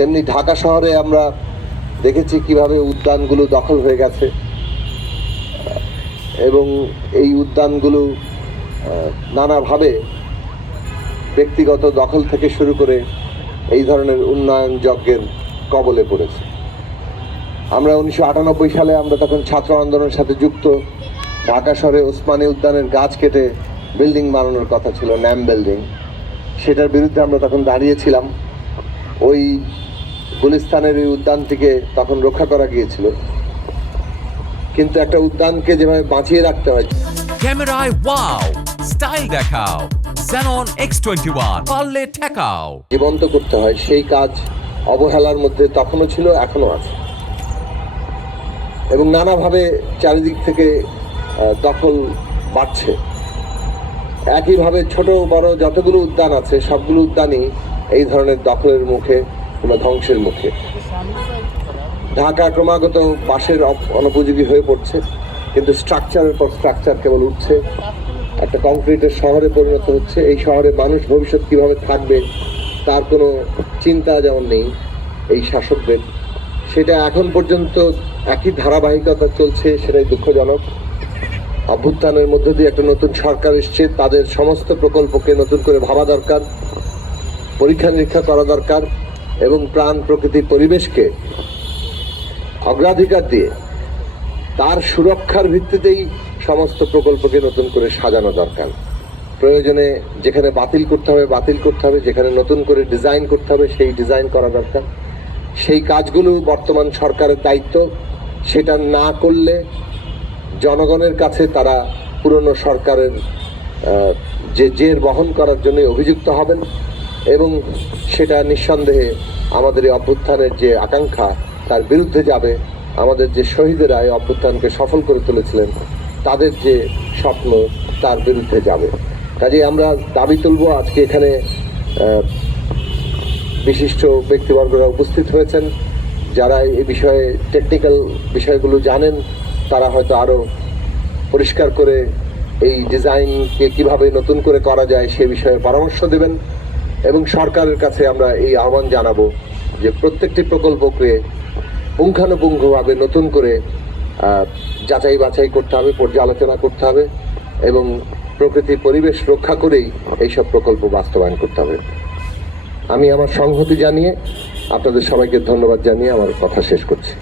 তেমনি ঢাকা শহরে আমরা দেখেছি কিভাবে উদ্যানগুলো দখল হয়ে গেছে এবং এই উদ্যানগুলো নানাভাবে ব্যক্তিগত দখল থেকে শুরু করে এই ধরনের উন্নয়ন যজ্ঞের কবলে পড়েছে। আমরা 1998 সালে আমরা তখন ছাত্র আন্দোলনের সাথে যুক্ত। ঢাকা শহরে ওসমানী উদ্যানের গাছ কেটে বিল্ডিং বানানোর কথা ছিল, ন্যাম বিল্ডিং। সেটার বিরুদ্ধে আমরা তখন দাঁড়িয়েছিলাম। ওই গুলিস্তানের এই উদ্যানটিকে তখন রক্ষা করা গিয়েছিল, কিন্তু একটা উদ্যানকে যেভাবে বাঁচিয়ে রাখতে হয়, ক্যামেরায় ওয়াও, স্টাইল দেখাও, Xenon X21 পারলে ঠেকাও, জীবন্ত করতে হয়, সেই কাজ অবহেলার মধ্যে তখনও ছিল, এখনো আছে। এবং নানাভাবে চারিদিক থেকে দখল বাড়ছে। একইভাবে ছোট বড় যতগুলো উদ্যান আছে সবগুলো উদ্যানই এই ধরনের দখলের মুখে কিংবা ধ্বংসের মুখে। ঢাকা ক্রমাগত বাসের অনুপযোগী হয়ে পড়ছে, কিন্তু স্ট্রাকচারের পর স্ট্রাকচার কেবল উঠছে, একটা কংক্রিটের শহরে পরিণত হচ্ছে। এই শহরে মানুষ ভবিষ্যৎ কিভাবে থাকবে তার কোনো চিন্তা যেমন নেই এই শাসকদের, সেটা এখন পর্যন্ত একই ধারাবাহিকতা চলছে, সেটাই দুঃখজনক। অভ্যুত্থানের মধ্য দিয়ে একটা নতুন সরকার এসছে, তাদের সমস্ত প্রকল্পকে নতুন করে ভাবা দরকার, পরীক্ষা নিরীক্ষা করা দরকার এবং প্রাণ প্রকৃতি পরিবেশকে অগ্রাধিকার দিয়ে তার সুরক্ষার ভিত্তিতেই সমস্ত প্রকল্পকে নতুন করে সাজানো দরকার। প্রয়োজনে যেখানে বাতিল করতে হবে বাতিল করতে হবে, যেখানে নতুন করে ডিজাইন করতে হবে সেই ডিজাইন করা দরকার। সেই কাজগুলো বর্তমান সরকারের দায়িত্ব। সেটা না করলে জনগণের কাছে তারা পুরনো সরকারের যে জের বহন করার জন্য অভিযুক্ত হবেন এবং সেটা নিঃসন্দেহে আমাদের এই অভ্যুত্থানের যে আকাঙ্ক্ষা তার বিরুদ্ধে যাবে। আমাদের যে শহীদেরা এই অভ্যুত্থানকে সফল করে তুলেছিলেন তাদের যে স্বপ্ন তার বিরুদ্ধে যাবে। কাজেই আমরা দাবি তুলব। আজকে এখানে বিশিষ্ট ব্যক্তিবর্গরা উপস্থিত হয়েছেন, যারা এই বিষয়ে টেকনিক্যাল বিষয়গুলো জানেন, তারা হয়তো আরও পরিষ্কার করে এই ডিজাইনকে কিভাবে নতুন করে করা যায় সে বিষয়ে পরামর্শ দেবেন। এবং সরকারের কাছে আমরা এই আহ্বান জানাবো যে প্রত্যেকটি প্রকল্পকে পুঙ্খানুপুঙ্খভাবে নতুন করে যাচাই বাছাই করতে হবে, পর্যালোচনা করতে হবে এবং প্রকৃতি পরিবেশ রক্ষা করেই এইসব প্রকল্প বাস্তবায়ন করতে হবে। আমি আমার সংহতি জানিয়ে আপনাদের সবাইকে ধন্যবাদ জানিয়ে আমার কথা শেষ করছি।